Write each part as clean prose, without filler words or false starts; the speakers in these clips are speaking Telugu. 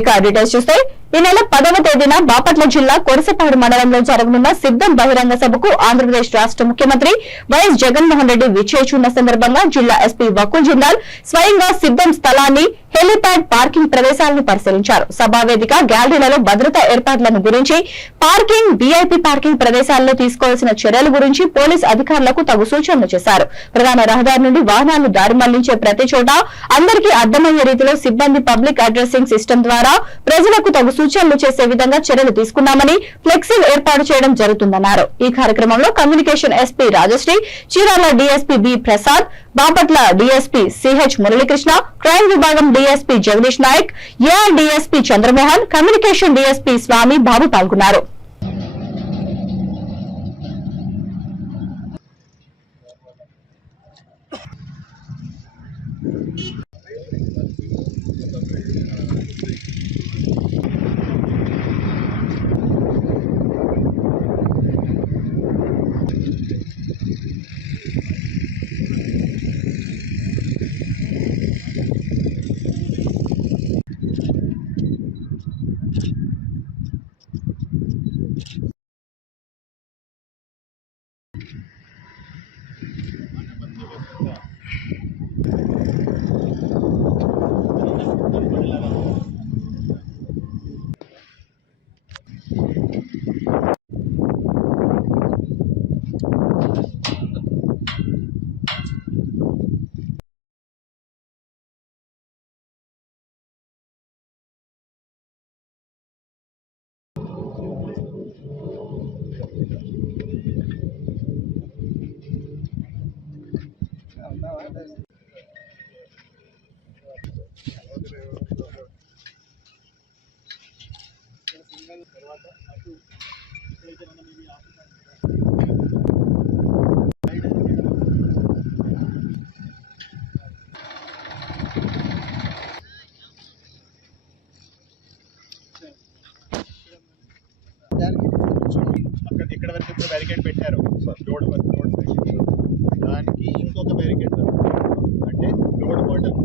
ఇక డీటెయిల్స్ చూస్తే ఈ నెల 10వ తేదీన బాపట్ల జిల్లా కొరసపాడు మండలంలో జరగనున్న సిద్ధం బహిరంగ సభకు ఆంధ్రప్రదేశ్ రాష్ట్ర ముఖ్యమంత్రి వైఎస్ జగన్మోహన్ రెడ్డి విచ్చేయనున్న సందర్భంగా జిల్లా ఎస్పీ వకుల్ జిందాల్ స్వయంగా సిద్ధం స్థలాన్ని హెలిప్యాడ్ పార్కింగ్ ప్రదేశాలను పరిశీలించారు. సభావేదిక గ్యాలరీలలో భద్రతా ఏర్పాట్లను గురించి, పార్కింగ్, వీఐపీ పార్కింగ్ ప్రదేశాల్లో తీసుకోవాల్సిన చర్యల గురించి పోలీస్ అధికారులకు తగు సూచనలు చేశారు. ప్రధాన రహదారి నుండి వాహనాలు దారి మళ్లించే ప్రతి చోట అందరికీ అర్థమయ్యే రీతిలో సిబ్బంది పబ్లిక్ అడ్రసింగ్ సిస్టమ్ ద్వారా ప్రజలకు తగు సూచనలు చేసే విధంగా చర్యలు తీసుకున్నామని ఫ్లెక్సీలు ఏర్పాటు చేయడం జరుగుతుందన్నారు. ఈ కార్యక్రమంలో communication SP Rajashri, Chirala DSP B Prasad, Bapatla DSP CH Muralikrishna, crime విభాగం DSP Jagadish Nayak, AR DSP Chandramohan, communication DSP Swamy Babu పాల్గొన్నారు. ఇక్కడ వరకు ఇప్పుడు బ్యారికేడ్ పెట్టారు రోడ్ దానికి ఇంకొక బ్యారికేడ్ అంటే రోడ్ బాటమ్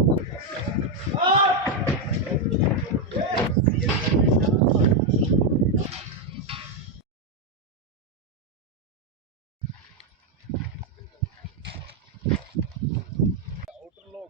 అవుటర్ లో